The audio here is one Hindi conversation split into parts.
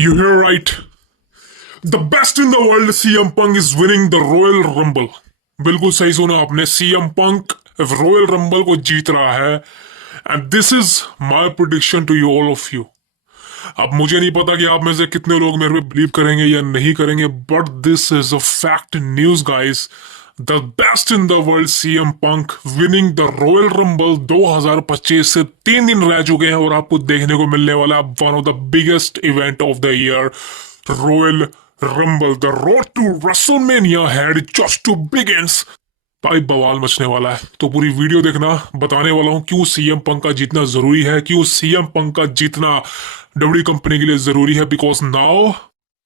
You hear right. The best in the world CM Punk is winning the Royal Rumble. बिल्कुल सही सुना आपने. CM Punk रॉयल रंबल को जीत रहा है. And this is my prediction to you all of you. अब मुझे नहीं पता कि आप में से कितने लोग मेरे पे बिलीव करेंगे या नहीं करेंगे, but this is a fact news guys. The best in the world CM Punk winning the royal rumble 2025 से 3 दिन रह चुके हैं और आपको देखने को मिलने वाला है one of the biggest event of the year, royal rumble. The road to WrestleMania had just to begins. भाई बवाल मचने वाला है, तो पूरी वीडियो देखना. बताने वाला हूं क्यों CM Punk का जीतना जरूरी है, क्यों CM Punk का जीतना डब्ल्यू कंपनी के लिए जरूरी है. Because now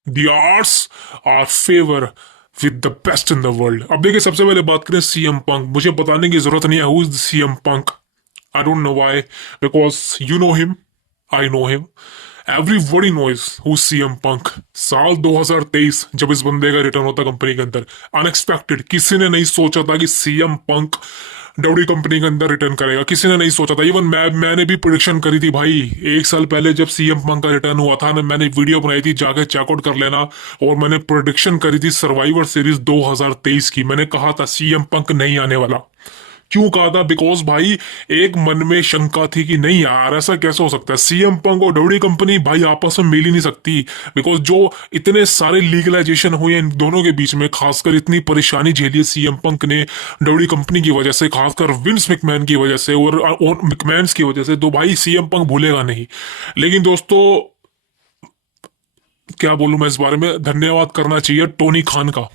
the arts our favour with the best in the world. अब देखिए, सबसे पहले बात करें CM Punk. मुझे बताने की जरूरत नहीं है who is CM Punk. I don't know why, because you know him, I know him, everybody knows who CM Punk. साल 2023 जब इस बंदे का रिटर्न होता कंपनी के अंदर, अनएक्सपेक्टेड. किसी ने नहीं सोचा था कि CM Punk डब्ल्यू कंपनी के अंदर रिटर्न करेगा. किसी ने नहीं सोचा था. इवन मैंने भी प्रिडिक्शन करी थी भाई 1 साल पहले जब CM Punk का रिटर्न हुआ था ना. मैंने वीडियो बनाई थी, जाके चेकआउट कर लेना. और मैंने प्रिडिक्शन करी थी सर्वाइवर सीरीज 2023 की. मैंने कहा था CM Punk नहीं आने वाला. क्यों कहा था? बिकॉज भाई एक मन में शंका थी कि नहीं यार, ऐसा कैसे हो सकता है. CM Punk और डब्ल्यू कंपनी भाई आपस में मिल ही नहीं सकती. बिकॉज जो इतने सारे लीगलाइजेशन हुए इन दोनों के बीच में, खासकर इतनी परेशानी झेली है CM Punk ने डब्ल्यू कंपनी की वजह से, खासकर विंस मैकमैन की वजह से और मैकमैन्स की वजह से, तो भाई CM Punk भूलेगा नहीं. लेकिन दोस्तों क्या बोलूं मैं इस बारे में, धन्यवाद करना चाहिए टोनी खान का.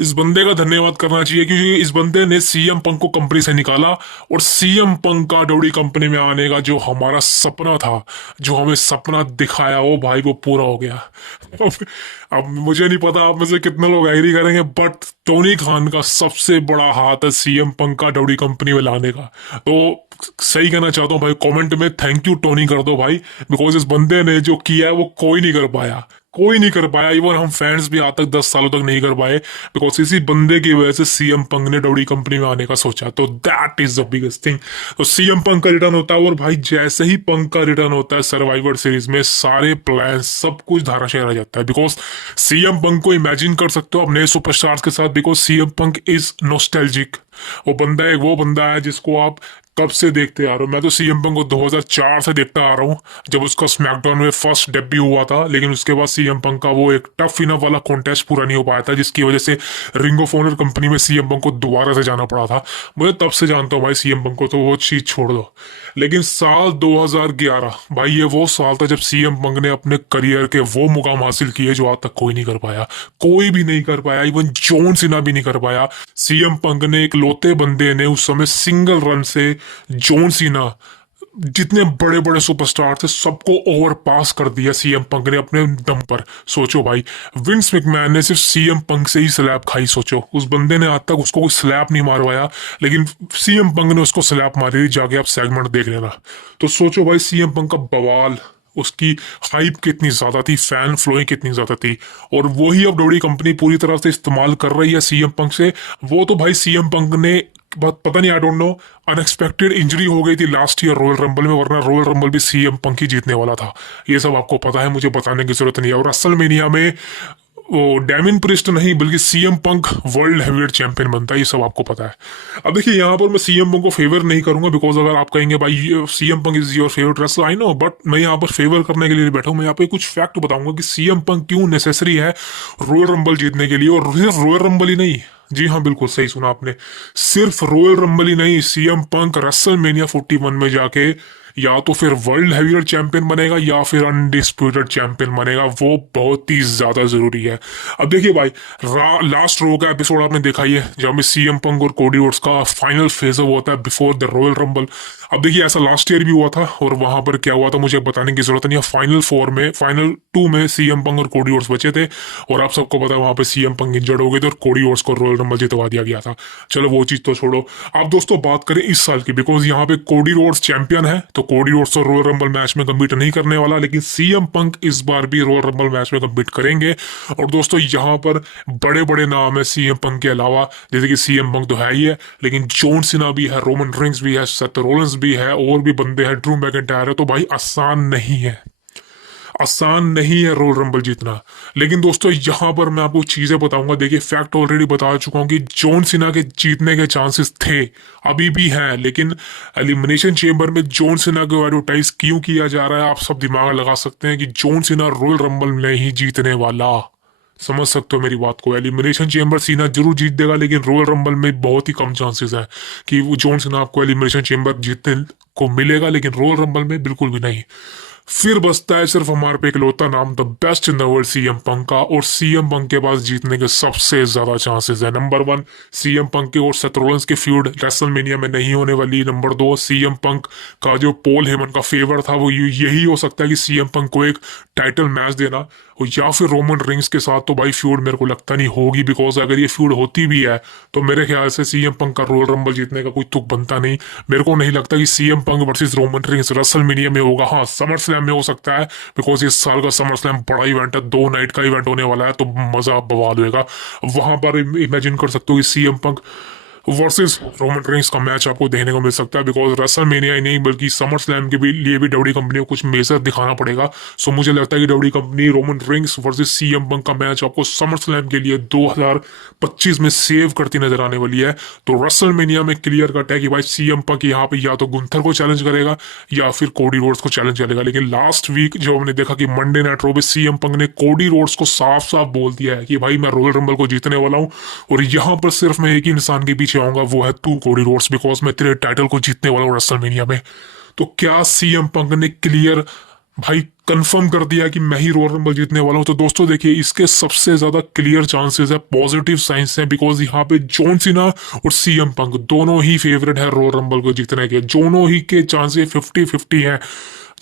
इस बंदे का धन्यवाद करना चाहिए क्योंकि इस बंदे ने CM Punk को कंपनी से निकाला और CM Punk का डब्ल्यू कंपनी में आने का जो हमारा सपना था, जो हमें सपना दिखाया, वो भाई वो पूरा हो गया. अब मुझे नहीं पता आप में से कितने लोग एग्री करेंगे, बट टोनी खान का सबसे बड़ा हाथ है CM Punk का डब्ल्यू कंपनी में लाने का. तो सही कहना चाहता हूँ भाई, कमेंट में थैंक यू टोनी कर दो भाई. बिकॉज इस बंदे ने जो किया है वो कोई नहीं कर पाया, कोई नहीं कर पाया. इवन हम फैंस भी आज तक 10 सालों तक नहीं कर पाए. बिकॉज इसी बंदे की वजह से CM Punk ने डब्ल्यू कंपनी में आने का सोचा. तो that is the biggest thing. तो CM Punk का रिटर्न होता है और भाई जैसे ही पंक का रिटर्न होता है सर्वाइवर सीरीज में, सारे प्लान सब कुछ धाराशायी रह जाता है. बिकॉज CM Punk को इमेजिन कर सकते हो आप नए सुपरस्टार्स के साथ. Because CM Punk is nostalgic. वो बंदा है जिसको आप कब से देखते आ रहे हो. मैं तो CM Punk को 2004 से देखता आ रहा हूँ, जब उसका स्मैकडाउन में फर्स्ट डेब्यू हुआ था. लेकिन उसके बाद CM Punk का वो एक टफ इनफ वाला कॉन्टेस्ट पूरा नहीं हो पाया था, जिसकी वजह से रिंग ऑफ ऑनर कंपनी में CM Punk को दोबारा से जाना पड़ा था. मुझे तब से जानता हूँ भाई CM Punk को, तो वो चीज छोड़ दो. लेकिन साल 2011 भाई ये वो साल था जब CM Punk ने अपने करियर के वो मुकाम हासिल किए जो आज तक कोई नहीं कर पाया. कोई भी नहीं कर पाया, इवन जॉन सीना भी नहीं कर पाया. CM Punk ने, एक लौते बंदे ने, उस समय सिंगल रन से जॉन सीना, जितने बड़े बड़े सुपरस्टार थे, सबको ओवर पास कर दिया CM Punk ने अपने दम पर. सोचो भाई, विंस मैकमैन ने सिर्फ CM Punk से ही स्लैप खाई. सोचो उस बंदे ने आज तक उसको कोई स्लैप नहीं मारवाया, लेकिन CM Punk ने उसको स्लैप मारी. जाके आप सेगमेंट देख लेना. तो सोचो भाई CM Punk का बवाल, उसकी हाइप कितनी ज्यादा थी, फैन फ्लोइंग कितनी ज्यादा थी. और वही अब डब्ल्यू कंपनी पूरी तरह से इस्तेमाल कर रही है CM Punk से. वो तो भाई CM Punk ने पता नहीं, आई डोंट नो, अनएक्सपेक्टेड इंजरी हो गई थी लास्ट ईयर रॉयल रंबल में, वरना रॉयल रंबल भी CM Punk ही जीतने वाला था. ये सब आपको पता है, मुझे बताने की जरूरत नहीं है. और रेसलमेनिया में वो डैमिन प्रिस्ट नहीं बल्कि CM Punk world heavyweight champion बनता है, ये सब आपको पता है. अब देखिए यहाँ पर मैं CM Punk को फेवर नहीं करूंगा, बिकॉज अगर आप कहेंगे भाई CM Punk is your favourite wrestler, I know, but मैं यहाँ पर फेवर करने के लिए बैठा हूँ. मैं यहाँ पे कुछ फैक्ट बताऊंगा कि CM Punk क्यों नेसेसरी है रॉयल रंबल जीतने के लिए. और रॉयल रंबल ही नहीं, जी हाँ बिल्कुल सही सुना आपने, सिर्फ रॉयल रंबल ही नहीं, CM Punk रेसलमेनिया 41 में जाके या तो फिर वर्ल्ड हैवीवेट चैंपियन बनेगा या फिर अनडिस्प्यूटेड चैंपियन बनेगा. वो बहुत ही ज्यादा जरूरी है. अब देखिए भाई, लास्ट रो का एपिसोड आपने देखा ही है, जहाँ में CM Punk और कोडी रोड्स का फाइनल फेज होता है बिफोर द रॉयल रंबल. अब देखिए ऐसा लास्ट ईयर भी हुआ था, और वहां पर क्या हुआ था मुझे बताने की जरूरत नहीं है. फाइनल 2 में CM Punk और कोडी रोड्स बचे थे, और आप सबको पता है वहां पे CM Punk इंजर्ड हो गए थे और कोडी रोड्स को रॉयल रंबल जितवा दिया गया था. चलो वो चीज तो छोड़ो. आप दोस्तों बात करें इस साल की, बिकॉज यहाँ पे कोडी रोड्स चैंपियन है, तो कोडी रोड्स तो रॉयल रंबल मैच में कम्पीट नहीं करने वाला, लेकिन CM Punk इस बार भी रॉयल रंबल मैच में कम्पीट करेंगे. और दोस्तों यहाँ पर बड़े बड़े नाम है CM Punk के अलावा, जैसे कि CM Punk तो है ही है, लेकिन जॉन सीना भी है, रोमन रिंग्स भी है, सेथ रोलिंस भी है, और भी बंदे हैं, ड्रू मैकिंटायर है. तो भाई आसान नहीं है. आसान नहीं है रॉयल रंबल जीतना। लेकिन दोस्तों यहाँ पर मैं आपको चीजें बताऊंगा। देखिए फैक्ट ऑलरेडी बता चुका हूँ कि जॉन सीना के जीतने के चांसेस थे, अभी भी हैं, लेकिन एलिमिनेशन चेंबर में जॉन सीना को एडवर्टाइज क्यों किया जा रहा है, आप सब दिमाग लगा सकते हैं कि जॉन सीना रॉयल रंबल में नहीं जीतने वाला। समझ सकते हो मेरी बात को। एलिमिनेशन चेंबर सीना जरूर जीत देगा, लेकिन रॉयल रंबल में बहुत ही कम चांसेस है कि वो जॉन सीना आपको एलिमिनेशन चेंबर जीतने को मिलेगा, लेकिन रॉयल रंबल में बिल्कुल भी नहीं। फिर बचता है सिर्फ हमारे पे इकलौता नाम, the best in the world, CM Punk का। और सीएम पंक के पास जीतने के सबसे ज्यादा चांसेस है। नंबर 1, सीएम पंक के और सेथ रॉलिंस की फ्यूड रेसलमेनिया में नहीं होने वाली। नंबर 2, सीएम पंक का जो पॉल हेमन का फेवर था वो यही हो सकता है कि सीएम पंक को एक टाइटल मैच देना, और या फिर रोमन रिंग्स के साथ तो भाई फ्यूड मेरे को लगता नहीं होगी, बिकॉज अगर ये फ्यूड होती भी है तो मेरे ख्याल से सीएम पंक का रॉयल रंबल जीतने का कोई तुक बनता नहीं। मेरे को नहीं लगता कि CM Punk versus Roman rings WrestleMania में होगा। हाँ, समर स्लैम में हो सकता है, बिकॉज इस साल का समर स्लैम बड़ा इवेंट है, 2 नाइट का इवेंट होने वाला है, तो मजा बवाल होगा वहां पर। इमेजिन कर सकते हो कि CM Punk versus Roman Reigns का मैच आपको देखने को मिल सकता है, बिकॉज रेसलमेनिया ही नहीं बल्कि समर स्लैम के भी लिए भी डब्ल्यू कंपनी को कुछ मेजर दिखाना पड़ेगा। सो मुझे लगता है कि W company Roman Reigns versus CM Punk का मैच आपको समर स्लैम के लिए 2025 में सेव करती नजर आने वाली है। तो रेसलमेनिया में क्लियर कट है कि भाई सीएम पंक यहाँ पे या तो गुंथर को चैलेंज करेगा या फिर कोडी रोड्स को चैलेंज करेगा। लेकिन लास्ट वीक जो हमने देखा कि मंडे नाइट रो पे सीएम पंक ने कोडी रोड्स को साफ साफ बोल दिया है कि भाई मैं रॉयल रंबल को जीतने वाला हूँ, और यहाँ पर सिर्फ मैं एक ही इंसान के पीछे आऊंगा, वो है तू कोडी रोड्स, बिकॉज मैं तेरे टाइटल को जीतने वाला हूँ रेसलमेनिया में। तो क्या सीएम पंक ने क्लियर भाई कंफर्म कर दिया कि मैं ही रॉयल रंबल जीतने वाला हूं? तो दोस्तों देखिए इसके सबसे ज्यादा क्लियर चांसेस है, पॉजिटिव साइंस है, बिकॉज यहाँ पे जॉन सीना और सीएम पंक दोनों ही फेवरेट है रॉयल रंबल को जीतने के। दोनों ही के चांसेस 50-50 हैं।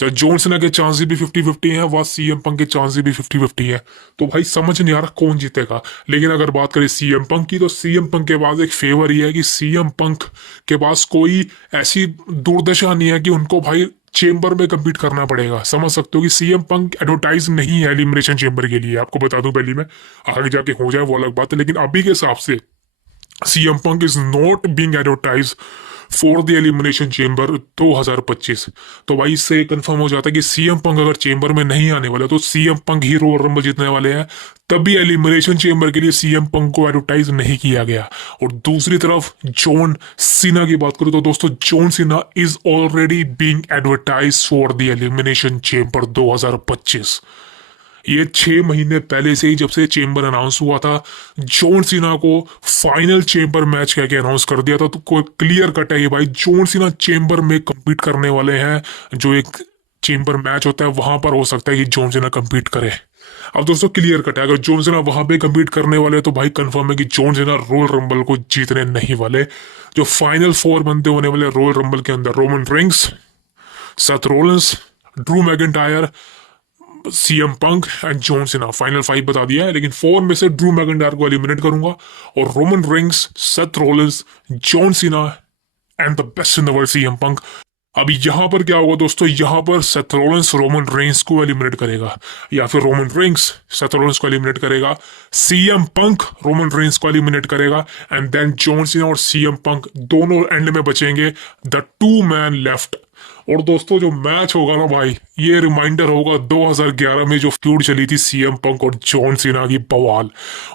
तो जॉन सीना के चांसेस भी 50-50 है, वह सीएम पंक के चांसेस भी 50-50 है। तो भाई समझ नहीं आ रहा कौन जीतेगा। लेकिन अगर बात करें सीएम पंक की, तो सीएम पंक के पास एक फेवर ही है कि सीएम पंक के पास कोई ऐसी दुर्दशा नहीं है कि उनको भाई चेंबर में कम्पीट करना पड़ेगा। समझ सकते हो कि सीएम पंक एडवर्टाइज नहीं है एलिमिनेशन चेंबर के लिए। आपको बता दूं पहले में, आगे जाके हो जाए वो अलग बात है, लेकिन अभी के हिसाब से CM Punk is not being advertise for the elimination chamber 2025। तो भाई इससे कंफर्म हो जाता है कि सीएम पंक अगर चेंबर में नहीं आने वाले तो सीएम पंक ही रॉयल रंबल जीतने वाले हैं। तभी एलिमिनेशन चेंबर के लिए सीएम पंक को एडवर्टाइज नहीं किया गया। और दूसरी तरफ जॉन सीना की बात करूं तो दोस्तों John Cena is already being advertise for the elimination chamber 2025। ये 6 महीने पहले से ही, जब से चेंबर अनाउंस हुआ था, जॉन सीना को फाइनल चेंबर मैच कह के अनाउंस कर दिया था। तो कोई क्लियर कट है ये भाई, जॉन सीना चेंबर में कम्पीट करने वाले हैं। जो एक चेंबर मैच होता है वहां पर हो सकता है कि जॉन सीना कम्पीट करे। अब दोस्तों क्लियर कट है, अगर जॉन सीना वहां पे कम्पीट करने वाले तो भाई कंफर्म है कि जॉन सीना रॉयल रंबल को जीतने नहीं वाले। जो फाइनल 4 बनते होने वाले रॉयल रंबल के अंदर, Roman rings, Seth Rollins, Drew McIntyre, CM Punk and John Cena, final 5 बता दिया है। लेकिन 4 में से ड्रू मैकिंटायर को एलिमिनेट करूंगा, और Roman rings, Seth Rollins, John Cena and the best in the world CM Punk. अभी यहां पर क्या होगा दोस्तों, यहां पर सेथ रॉलिंस रोमन रेंस को एलिमिनेट करेगा, या फिर रोमन रेंस सेथ रॉलिंस को एलिमिनेट करेगा, सीएम पंक रोमन रेंस को एलिमिनेट करेगा, एंड देन जॉन सीना और सीएम पंक दोनों एंड में बचेंगे, द 2 मैन लेफ्ट। और दोस्तों जो मैच होगा ना भाई, ये रिमाइंडर होगा 2011 में जो फ्यूड चली थी सीएम पंक और जॉन सीना की, बवाल।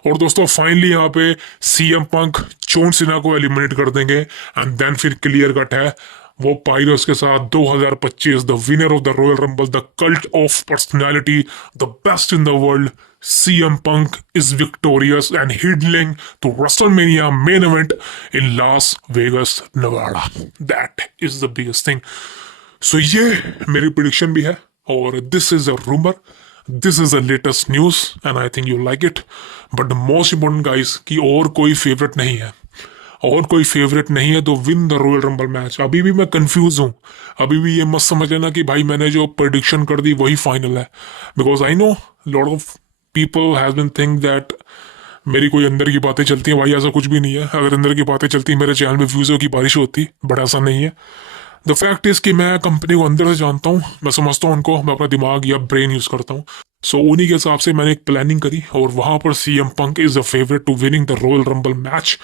और दोस्तों फाइनली यहाँ पे सीएम पंक जॉन सीना को एलिमिनेट कर देंगे, एंड देन फिर क्लियर कट है वो पायरस के साथ 2025 the winner of the royal rumble, the cult of personality, the best in the world, CM Punk is victorious and heading to WrestleMania main event in Las Vegas, Nevada. That is the biggest thing. So ये मेरी prediction भी है, और this is a rumor, this is the latest news and I think you like it. But the most important guys कि और कोई favorite नहीं है, और कोई फेवरेट नहीं है तो win the royal rumble match. अभी भी मैं कंफ्यूज हूँ, अभी भी ये मत समझ लेना कि भाई मैंने जो प्रेडिक्शन कर दी वही फाइनल है, because I know lot of people has been think that मेरी कोई अंदर की बातें चलती हैं। भाई ऐसा कुछ भी नहीं है। अगर अंदर की बातें चलती मेरे चैनल में व्यूज़ों की बारिश होती, बट ऐसा नहीं है। द फैक्ट इज कि मैं कंपनी को अंदर से जानता हूँ, मैं समझता हूँ उनको, मैं अपना दिमाग या ब्रेन यूज करता हूँ। सो उन्हीं के हिसाब से मैंने एक प्लानिंग करी, और वहां पर CM punk is the favourite to winning the royal rumble match.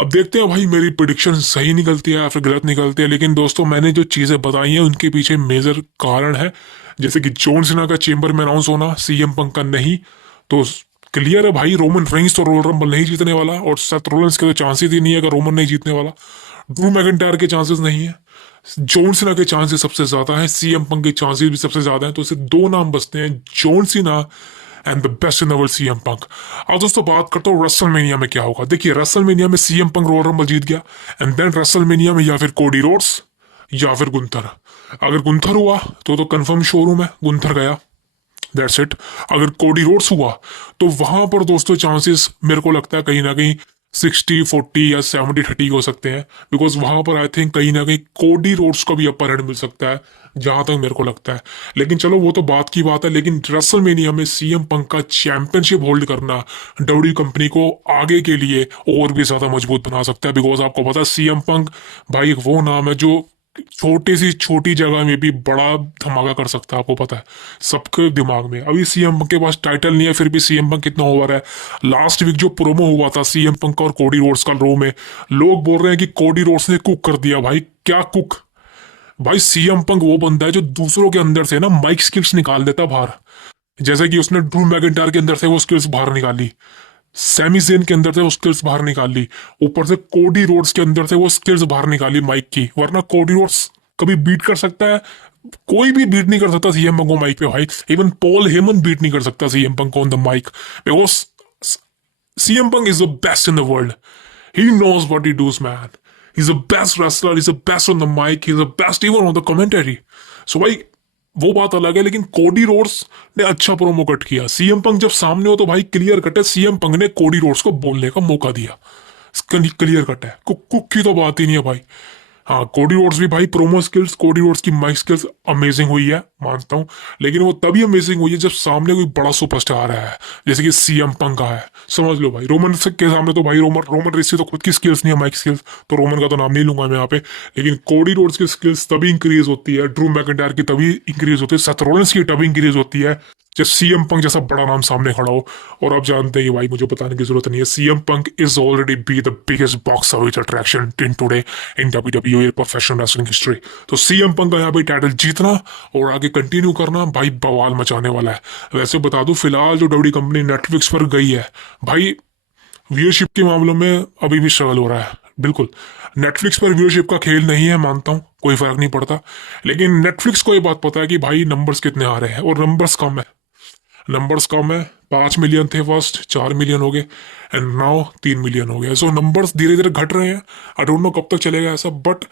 अब देखते हैं भाई मेरी प्रिडिक्शन सही निकलती है या फिर गलत निकलती है। लेकिन दोस्तों मैंने जो चीज़ें बताई हैं उनके पीछे मेजर कारण है, जैसे कि जॉन सीना का चेंबर में अनाउंस होना, सीएम पंक का नहीं, तो क्लियर है भाई रोमन रेंस तो रॉयल रंबल नहीं जीतने वाला, और सेथ रोलिंस के तो चांसेस ही नहीं है अगर रोमन नहीं जीतने वाला। ड्रू मैकिंटायर के चांसेस नहीं है, जॉन सीना के चांसेस सबसे ज्यादा हैं, सीएम पंक के चांसेस भी सबसे ज्यादा हैं, तो सिर्फ दो नाम बचते हैं, John Cena and the best in the world CM Punk. अब दोस्तों बात करता हूँ रेसलमेनिया में क्या होगा। देखिए रेसलमेनिया में सीएम पंक रॉयल रंबल जीत गया, एंड देन रेसलमेनिया में या फिर कोडी रोड्स या फिर गुंथर। अगर गुंथर हुआ तो कंफर्म शोरूम है, गुंथर गया, दैट्स इट। अगर कोडी रोड्स हुआ तो वहां पर दोस्तों चांसेस मेरे को लगता है कहीं ना कहीं 60-40 या 70-30 हो सकते हैं, बिकॉज वहां पर आई थिंक कहीं ना कहीं कोडी रोड्स को भी अपर हैंड मिल सकता है, जहां तक मेरे को लगता है। लेकिन चलो वो तो बात की बात है, लेकिन रेसलमेनिया में सीएम पंक का चैंपियनशिप होल्ड करना डब्ल्यू कंपनी को आगे के लिए और भी ज्यादा मजबूत बना सकता है, बिकॉज आपको पता है सीएम पंक भाई एक वो नाम है जो छोटी सी छोटी जगह में भी बड़ा धमाका कर सकता है, आपको पता है सबके दिमाग में। अभी सीएम पंक के पास टाइटल नहीं है, फिर भी सीएम पंक कितना ओवर है। लास्ट वीक जो प्रोमो हुआ था सीएम पंक और कोडी रोड्स का रो में, लोग बोल रहे हैं कि कोडी रोड्स ने कुक कर दिया। भाई क्या कुक, भाई सीएम पंक वो बंदा है जो दूसरों के अंदर से ना माइक स्किल्स निकाल देता बाहर, जैसे कि उसने ड्रू मैकिंटायर के अंदर से वो स्किल्स बाहर निकाली, सैमी जेन के अंदर से वो स्किल्स बाहर निकाली, ऊपर से कोडी रोड्स के अंदर से वो स्किल्स बाहर निकाली माइक की। वरना कोडी रोड्स कभी बीट कर सकता है, कोई भी बीट नहीं कर सकता सीएम पंक को माइक पे भाई, इवन पॉल हेमन बीट नहीं कर सकता सीएम पंक को on the mic, because CM punk is the best in the world, he knows what he does man, he is the best wrestler, he is the best on the mic, he is the best even on the commentary. So भाई वो बात अलग है, लेकिन कोडी रोड्स ने अच्छा प्रोमो कट किया। सीएम पंक जब सामने हो तो भाई क्लियर कट है, सीएम पंक ने कोडी रोड्स को बोलने का मौका दिया, क्लियर कट है, कुक की तो बात ही नहीं है भाई। हाँ कोडी रोड्स भी भाई प्रोमो स्किल्स, कोडी रोड्स की माइक स्किल्स अमेजिंग हुई है मानता हूँ, लेकिन वो तभी अमेजिंग हुई है जब सामने कोई बड़ा सुपरस्टार है, जैसे कि सीएम पंक का है। समझ लो भाई रोमन के सामने तो भाई रोमन रेस से तो खुद की स्किल्स नहीं है, माइक स्किल्स, तो रोमन का तो नाम नहीं लूंगा मैं यहाँ पे, लेकिन कोडी रोड्स की स्किल्स तभी इंक्रीज होती है, ड्रू मैकिंटायर की तभी इंक्रीज होती है, सेथ रोलिंस की तभी इंक्रीज होती है जब सीएम पंक जैसा बड़ा नाम सामने खड़ा हो। और आप जानते हैं कि भाई मुझे बताने की जरूरत नहीं है, CM Punk is already be the biggest box office attraction in today in WWE professional wrestling history. तो सीएम पंक का यहाँ पे टाइटल जीतना और आगे कंटिन्यू करना भाई बवाल मचाने वाला है। वैसे बता दूं फिलहाल जो डब्ल्यू कंपनी नेटफ्लिक्स पर गई है भाई, व्यूअरशिप के मामलों में अभी भी स्ट्रगल हो रहा है। बिल्कुल नेटफ्लिक्स पर व्यूअरशिप का खेल नहीं है, मानता हूँ कोई फर्क नहीं पड़ता, लेकिन नेटफ्लिक्स को ये बात पता है कि भाई नंबर्स कितने आ रहे हैं, और नंबर्स कम है, नंबर्स कम है। 5 मिलियन थे फर्स्ट, 4 मिलियन हो गए, एंड नाउ 3 मिलियन हो गए। सो नंबर्स धीरे धीरे घट रहे हैं, आई डोंट नो कब तक चलेगा ऐसा, बट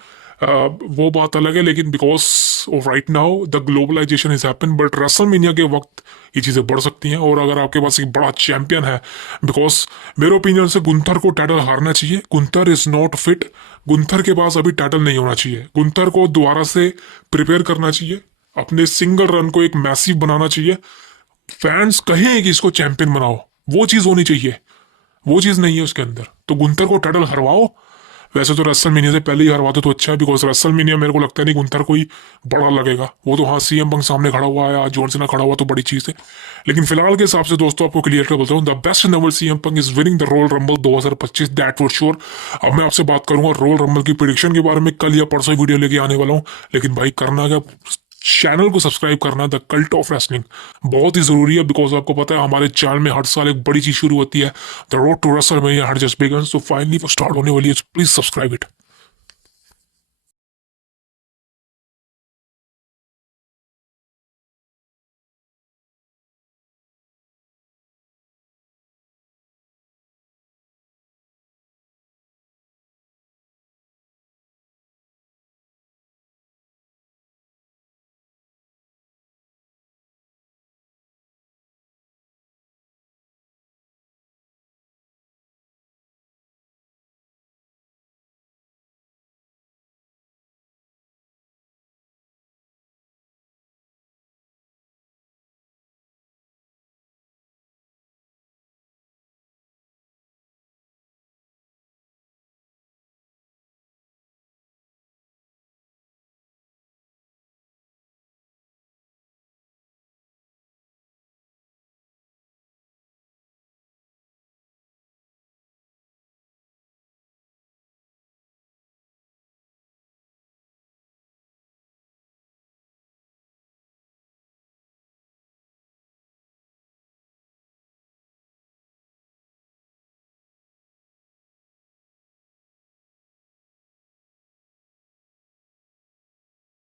वो बात अलग है। लेकिन because of right now the globalisation is happen, but WrestleMania के वक्त ये चीज़ें बढ़ सकती हैं। और अगर आपके पास एक बड़ा चैंपियन है, बिकॉज मेरे ओपिनियन से गुंथर को टाइटल हारना चाहिए, Gunther is not fit, Gunther के पास अभी टाइटल नहीं होना चाहिए, गुंथर को दोबारा से प्रिपेयर करना चाहिए, अपने सिंगल रन को एक मैसिव बनाना चाहिए, फैंस कहें कि इसको चैंपियन बनाओ, वो चीज होनी चाहिए, वो चीज नहीं है उसके अंदर। तो गुंथर को टाइटल हरवाओ, वैसे तो रेसलमेनिया से पहले ही हरवा दो तो अच्छा है, बिकॉज रेसलमेनिया मेरे को लगता है नहीं गुंथर कोई बड़ा लगेगा। वो तो हाँ सीएम पंक सामने खड़ा हुआ है, आज जॉन सीना खड़ा हुआ तो बड़ी चीज है, लेकिन फिलहाल के हिसाब से दोस्तों आपको क्लियर कर बोलता हूँ, the best in the world CM Punk is winning the royal rumble 2025, that for sure. अब मैं आपसे बात करूंगा रॉयल रंबल की प्रिडिक्शन के बारे में, कल या परसों वीडियो लेके आने वाला हूँ, लेकिन भाई करना क्या, चैनल को सब्सक्राइब करना, द कल्ट ऑफ रेसलिंग बहुत ही जरूरी है, बिकॉज आपको पता है हमारे चैनल में हर साल एक बड़ी चीज शुरू होती है, the road to WrestleMania here just begins, तो फाइनली वो स्टार्ट होने वाली है, प्लीज सब्सक्राइब इट।